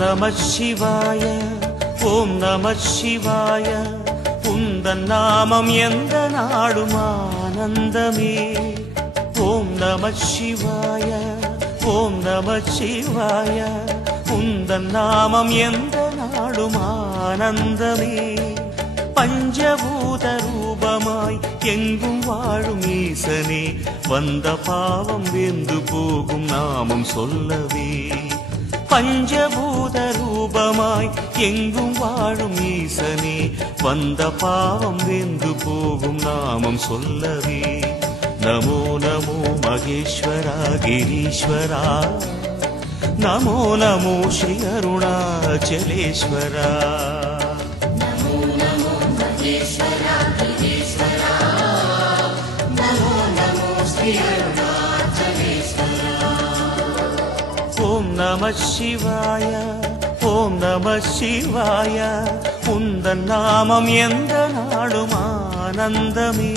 நமः சிவாய ஓம் நமः சிவாய உந்தன் நாமம் எந்த நாடும் ஆனந்தமே ஓம் நமः சிவாய ஓம் நமः சிவாய உந்தன் நாமம் எந்த நாடும் ஆனந்தமே பஞ்சபூத ரூபமாய் எங்கும் வாழும் ஈசனே வந்த பாவம் வெந்து போகும் நாமம் சொல்லவே பஞ்சபூத ரூபமாய் எங்கும் வாழும் ஈசனே வந்த பாவம் வெந்து போகும் நாமம் சொல்லவே நமோ நமோ மகேஸ்வரா கிரீஸ்வரா நமோ நமோ ஸ்ரீ அருணாச்சலேஸ்வரா நமோ நமோ மகேஸ்வரா கிரீஸ்வரா நமோ நமோ ஸ்ரீ அருணாச்சலேஸ்வரா ஓம் நமः சிவாய ஓம் நமः சிவாய உந்தன் நாமம் எந்த நாடும் ஆனந்தமே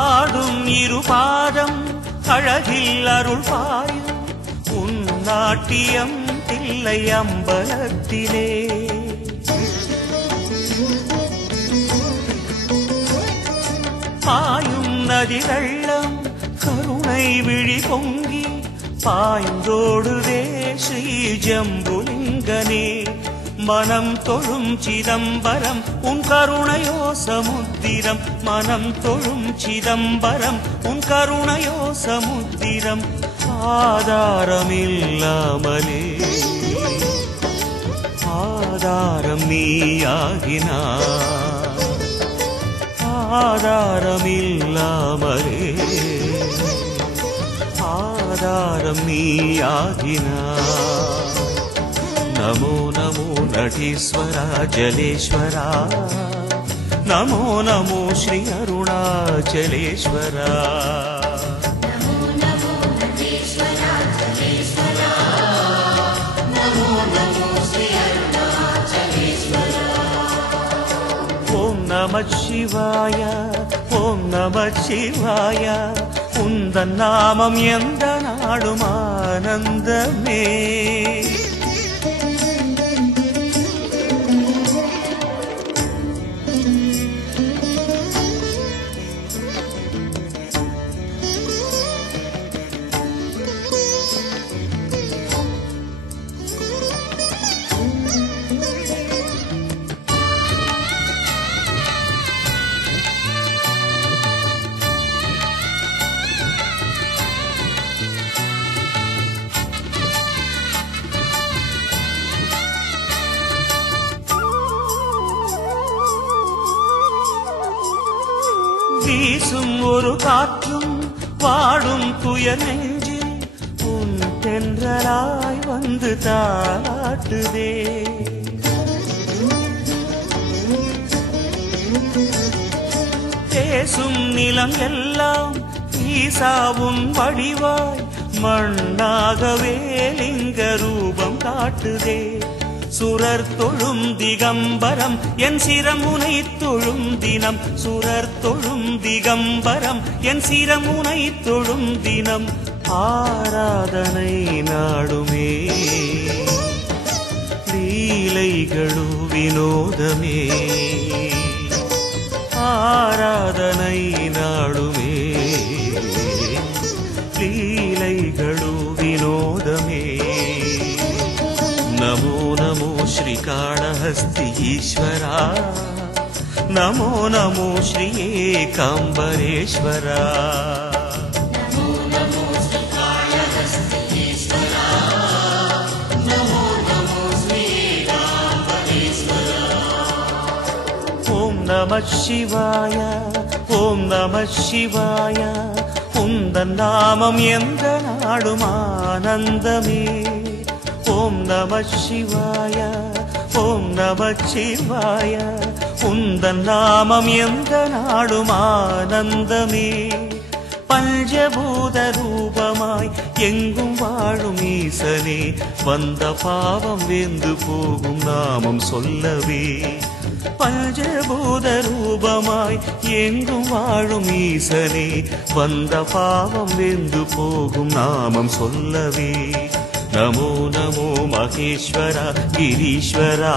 ஆடும் இருபாதம் அழகில் அருள் பாயும் உன் நாட்டியம் தில்லை அம்பலத்திலே பாயும் நதி வெள்ளம் கருணை விழி பொங்கி பாய்ந்தோடுதே ஸ்ரீ ஜம்புலிங்கனே மனம் தொழும் சிதம்பரம் உன் கருணையோ சமுத்திரம் மனம் தொழும் சிதம்பரம் உன் கருணையோ சமுத்திரம் ஆதாரமில்லாமலே ஆதாரம் நீயாகினாய் ஆதாரமில்லாமலே ஆதாரம் நீயாகினாய் நமோ நமோ நடீஸ்வரா ஜலேஸ்வரா நமோ நமோ ஸ்ரீ அருணாச்சலேஸ்வரா நமோ நமோ நடீஸ்வரா ஜலேஸ்வரா நமோ நமோ ஸ்ரீ அருணாச்சலேஸ்வரா ஓம் நமः சிவாய ஓம் நமः சிவாய உந்தன் நாமம் எந்த நாடும் ஆனந்தமே வீசும் ஒரு காற்றும் வாடும் துயர் நெஞ்சில் உன் தென்றலாய் வந்து தாளாட்டுதே பேசும் நிலம் எல்லாம் ஈசாவும் வடிவாய் மண்ணாகவே லிங்க ரூபம் காட்டுதே சுரர் தொழும் திகம்பரம் என் சிரமுனை தொழும் தினம் சுரர் தொழும் திகம்பரம் என் சிரமுனை தொழும் தினம் ஆராதனை நாடுமே லீலைகளு வினோதமே ஆராதனை நாளுமே லீலைகளு வினோதமே நமோ நமோ ஸ்ரீகாళஹஸ்தி ஈஸ்வரா நமோ நமோ ஸ்ரீ ஏகாம்பரேஸ்வரா நமः சிவாய ஓம் நமः சிவாய உந்தன் நாமம் எந்த நாடும் ஆனந்தமே ஓம் நமः சிவாய ஓம் நமः சிவாய உந்தன் நாமம் எந்த நாடும் ஆனந்தமே பஞ்சபூத ரூபமாய் எங்கும் வாழும் ஈசனே வந்த பாவம் வெந்து போகும் நாமம் சொல்லவே பஞ்சபூத ரூபமாய் எங்கும் வாழும் ஈசனே வந்த பாவம் வெந்து போகும் நாமம் சொல்லவே நமோ நமோ மகேஸ்வரா கிரீஸ்வரா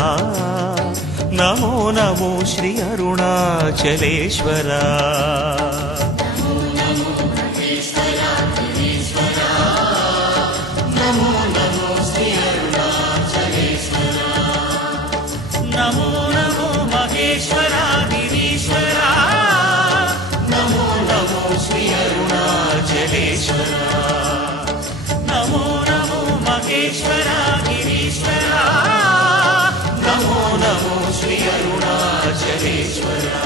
நமோ நமோ ஸ்ரீ அருணாச்சலேஸ்வரா நமோ நமோ மகேஸ்வரா கிரீஸ்வரா நமோ நமோ ஸ்ரீ அருணாச்சலேஸ்வரா நமோ நமோ மகேஸ்வரா கிரீஸ்வரா நமோ நமோ ஸ்ரீ அருணாச்சலேஸ்வரா